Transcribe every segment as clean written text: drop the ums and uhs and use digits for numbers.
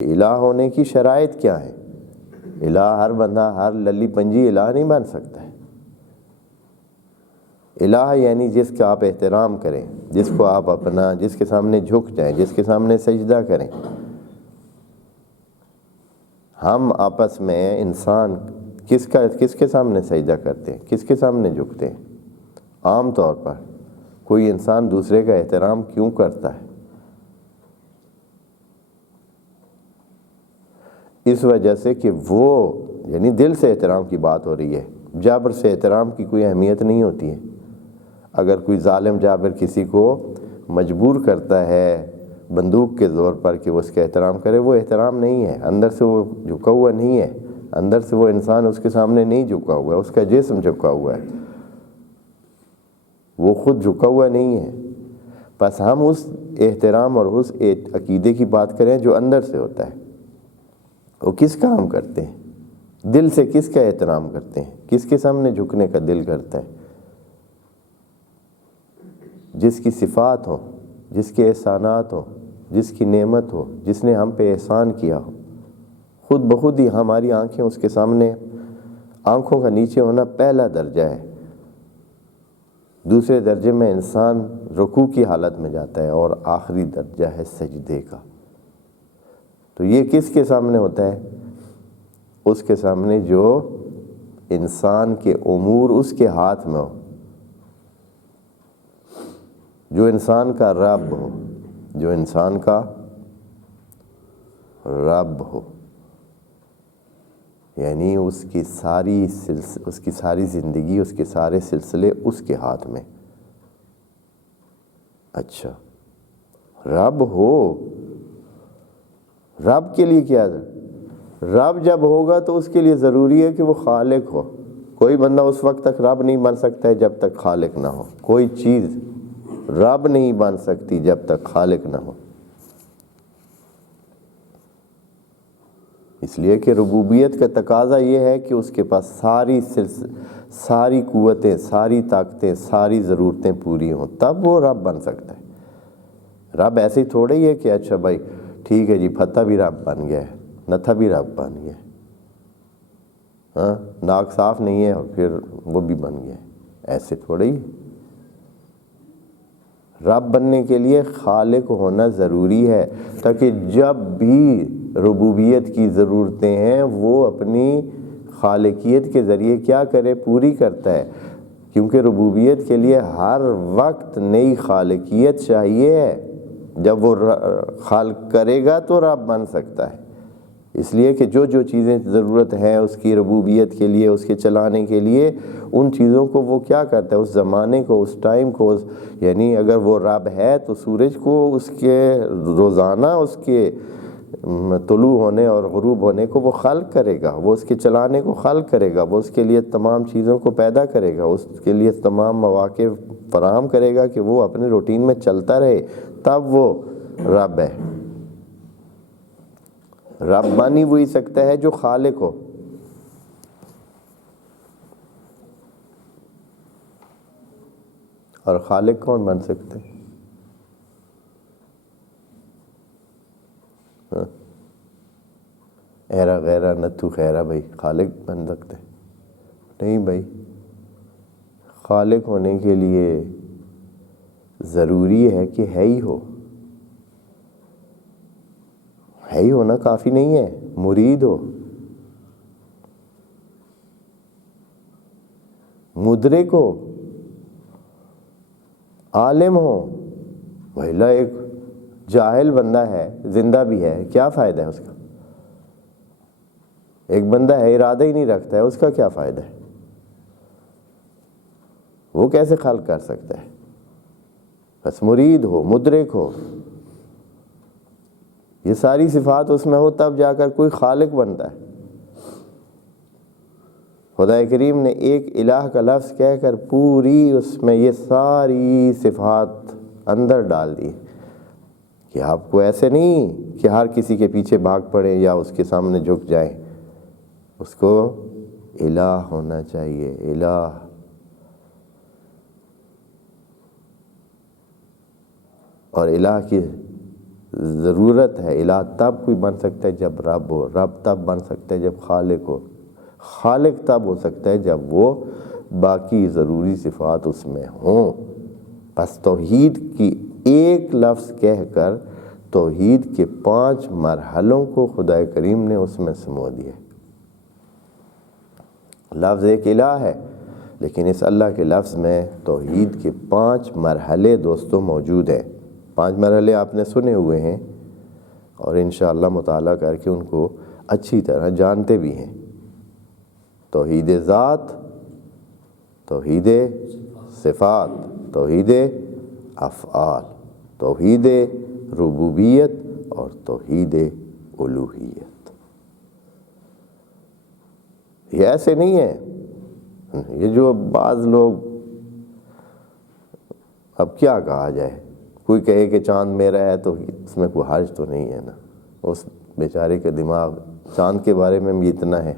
الہ ہونے کی شرائط کیا ہیں؟ الہ ہر بندہ، ہر للی پنجی الہ نہیں بن سکتا ہے۔ الہ یعنی جس کا آپ احترام کریں، جس کو آپ اپنا، جس کے سامنے جھک جائیں، جس کے سامنے سجدہ کریں۔ ہم آپس میں انسان کس کے سامنے سجدہ کرتے ہیں، کس کے سامنے جھکتے ہیں؟ عام طور پر کوئی انسان دوسرے کا احترام کیوں کرتا ہے؟ اس وجہ سے کہ وہ، یعنی دل سے احترام کی بات ہو رہی ہے، جابر سے احترام کی کوئی اہمیت نہیں ہوتی ہے۔ اگر کوئی ظالم جابر کسی کو مجبور کرتا ہے بندوق کے زور پر کہ وہ اس کا احترام کرے، وہ احترام نہیں ہے، اندر سے وہ جھکا ہوا نہیں ہے، اندر سے وہ انسان اس کے سامنے نہیں جھکا ہوا ہے، اس کا جسم جھکا ہوا ہے، وہ خود جھکا ہوا نہیں ہے۔ بس ہم اس احترام اور اس عقیدے کی بات کریں جو اندر سے ہوتا ہے۔ وہ کس کا ہم کرتے ہیں؟ دل سے کس کا احترام کرتے ہیں؟ کس کے سامنے جھکنے کا دل کرتا ہے؟ جس کی صفات ہو، جس کے احسانات ہو، جس کی نعمت ہو، جس نے ہم پہ احسان کیا ہو۔ خود بخود ہی ہماری آنکھیں اس کے سامنے، آنکھوں کا نیچے ہونا پہلا درجہ ہے۔ دوسرے درجے میں انسان رکوع کی حالت میں جاتا ہے، اور آخری درجہ ہے سجدے کا۔ تو یہ کس کے سامنے ہوتا ہے؟ اس کے سامنے جو انسان کے امور اس کے ہاتھ میں ہو، جو انسان کا رب ہو، جو انسان کا رب ہو، یعنی اس کی ساری زندگی، اس کے سارے سلسلے اس کے ہاتھ میں۔ اچھا، رب ہو، رب کے لیے کیا ہے؟ رب جب ہوگا تو اس کے لیے ضروری ہے کہ وہ خالق ہو۔ کوئی بندہ اس وقت تک رب نہیں بن سکتا ہے جب تک خالق نہ ہو۔ کوئی چیز رب نہیں بن سکتی جب تک خالق نہ ہو۔ اس لیے کہ ربوبیت کا تقاضا یہ ہے کہ اس کے پاس ساری قوتیں، ساری طاقتیں، ساری ضرورتیں پوری ہوں، تب وہ رب بن سکتا ہے۔ رب ایسے ہی تھوڑے ہی ہے کہ اچھا بھائی ٹھیک ہے جی، پھتہ بھی رب بن گیا ہے، نتھا بھی رب بن گیا ہے، ہاں ناک صاف نہیں ہے اور پھر وہ بھی بن گیا ہے، ایسے تھوڑے ہی۔ رب بننے کے لیے خالق ہونا ضروری ہے، تاکہ جب بھی ربوبیت کی ضرورتیں ہیں وہ اپنی خالقیت کے ذریعے کیا کرے؟ پوری کرتا ہے۔ کیونکہ ربوبیت کے لیے ہر وقت نئی خالقیت چاہیے۔ جب وہ خالق کرے گا تو رب بن سکتا ہے۔ اس لیے کہ جو چیزیں ضرورت ہیں اس کی ربوبیت کے لیے، اس کے چلانے کے لیے، ان چیزوں کو وہ کیا کرتا ہے؟ اس زمانے کو، اس ٹائم کو، یعنی اگر وہ رب ہے تو سورج کو اس کے روزانہ اس کے طلوع ہونے اور غروب ہونے کو وہ خلق کرے گا، وہ اس کے چلانے کو خلق کرے گا، وہ اس کے لیے تمام چیزوں کو پیدا کرے گا، اس کے لیے تمام مواقع فراہم کرے گا کہ وہ اپنے روٹین میں چلتا رہے، تب وہ رب ہے۔ رب بن ہی وہی سکتا ہے جو خالق ہو۔ اور خالق کون بن سکتے ہیں؟ ایرا غیرا نتھو خیرا، بھائی خالق بن سکتے نہیں؟ بھائی خالق ہونے کے لیے ضروری ہے کہ ہے ہی ہو۔ ہے ہی ہونا کافی نہیں ہے، مرید ہو، مدرک ہو، عالم ہو۔ ویلا ایک جاہل بندہ ہے، زندہ بھی ہے، کیا فائدہ ہے اس کا؟ ایک بندہ ہے ارادہ ہی نہیں رکھتا ہے، اس کا کیا فائدہ ہے؟ وہ کیسے خلق کر سکتا ہے؟ بس مرید ہو، مدرک ہو، یہ ساری صفات اس میں ہو، تب جا کر کوئی خالق بنتا ہے۔ خدا کریم نے ایک الہ کا لفظ کہہ کر پوری اس میں یہ ساری صفات اندر ڈال دی کہ آپ کو ایسے نہیں کہ ہر کسی کے پیچھے بھاگ پڑیں یا اس کے سامنے جھک جائیں۔ اس کو الہ ہونا چاہیے، الہ۔ اور الہ کی ضرورت ہے، الہ تب کوئی بن سکتا ہے جب رب ہو، رب تب بن سکتا ہے جب خالق ہو، خالق تب ہو سکتا ہے جب وہ باقی ضروری صفات اس میں ہوں۔ بس توحید کی ایک لفظ کہہ کر توحید کے 5 مرحلوں کو خدا کریم نے اس میں سمو دیا۔ لفظ ایک الہ ہے، لیکن اس اللہ کے لفظ میں توحید کے 5 مرحلے دوستوں موجود ہیں۔ 5 مرحلے آپ نے سنے ہوئے ہیں اور انشاءاللہ مطالعہ کر کے ان کو اچھی طرح جانتے بھی ہیں۔ توحید ذات، توحید صفات، توحید افعال، توحید ربوبیت اور توحید الوہیت۔ یہ ایسے نہیں ہے، یہ جو بعض لوگ، اب کیا کہا جائے، کوئی کہے کہ چاند میرا ہے تو اس میں کوئی حرج تو نہیں ہے نا، اس بیچارے کا دماغ چاند کے بارے میں بھی اتنا ہے،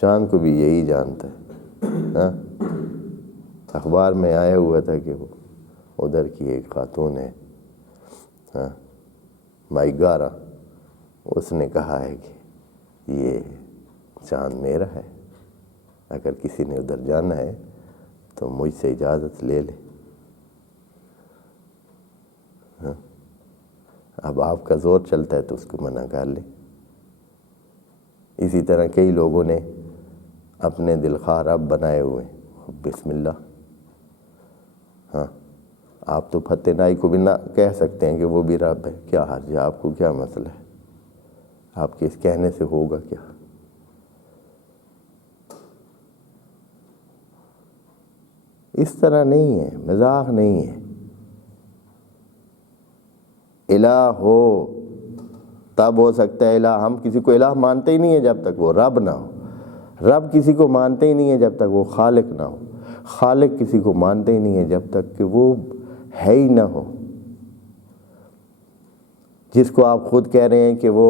چاند کو بھی یہی جانتا ہے۔ اخبار میں آیا ہوا تھا کہ وہ ادھر کی ایک خاتون ہے مائیگارا، اس نے کہا ہے کہ یہ چاند میرا ہے، اگر کسی نے ادھر جانا ہے تو مجھ سے اجازت لے لے۔ اب آپ کا زور چلتا ہے تو اس کو منع کر لے۔ اسی طرح کئی لوگوں نے اپنے دلخواہ رب بنائے ہوئے، بسم اللہ۔ آپ تو فتح نائی کو بھی نہ کہہ سکتے ہیں کہ وہ بھی رب ہے، کیا حرج ہے، آپ کو کیا مسئلہ ہے، آپ کے اس کہنے سے ہوگا کیا؟ اس طرح نہیں ہے، مذاق نہیں ہے۔ الہ ہو تب ہو سکتا ہے الہ، ہم کسی کو الہ مانتے ہی نہیں ہیں جب تک وہ رب نہ ہو، رب کسی کو مانتے ہی نہیں ہے جب تک وہ خالق نہ ہو، خالق کسی کو مانتے ہی نہیں ہے جب تک کہ وہ ہے ہی نہ ہو۔ جس کو آپ خود کہہ رہے ہیں کہ وہ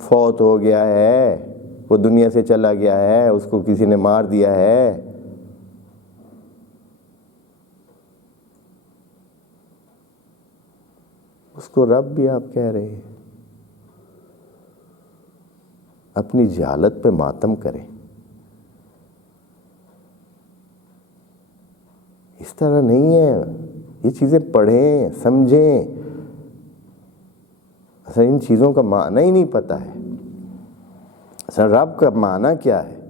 فوت ہو گیا ہے، وہ دنیا سے چلا گیا ہے، اس کو کسی نے مار دیا ہے، اس کو رب بھی آپ کہہ رہے ہیں۔ اپنی جہالت پہ ماتم کریں، اس طرح نہیں ہے۔ یہ چیزیں پڑھیں، سمجھیں۔ اصل ان چیزوں کا معنی ہی نہیں پتہ ہے، اصل رب کا معنی کیا ہے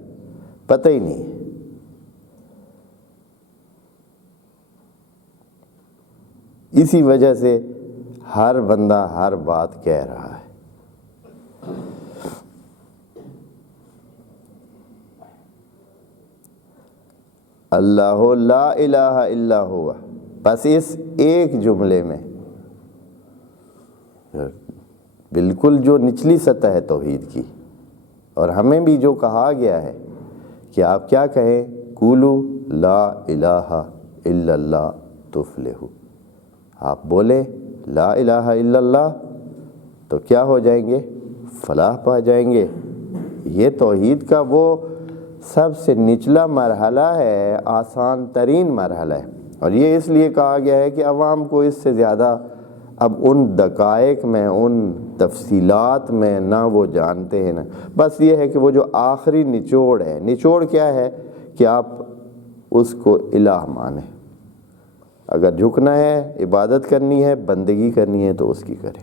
پتہ ہی نہیں ہے۔ اسی وجہ سے ہر بندہ ہر بات کہہ رہا ہے۔ اللہ لا الہ الا ہوا، بس اس ایک جملے میں بالکل جو نچلی سطح ہے توحید کی، اور ہمیں بھی جو کہا گیا ہے کہ آپ کیا کہیں، قولو لا الہ الا اللہ تفلحوا، آپ بولیں لا الہ الا اللہ تو کیا ہو جائیں گے، فلاح پا جائیں گے۔ یہ توحید کا وہ سب سے نچلا مرحلہ ہے، آسان ترین مرحلہ ہے، اور یہ اس لیے کہا گیا ہے کہ عوام کو اس سے زیادہ اب ان دقائق میں، ان تفصیلات میں نہ وہ جانتے ہیں، نا بس یہ ہے کہ وہ جو آخری نچوڑ ہے، نچوڑ کیا ہے کہ آپ اس کو الہ مانیں، اگر جھکنا ہے، عبادت کرنی ہے، بندگی کرنی ہے تو اس کی کریں۔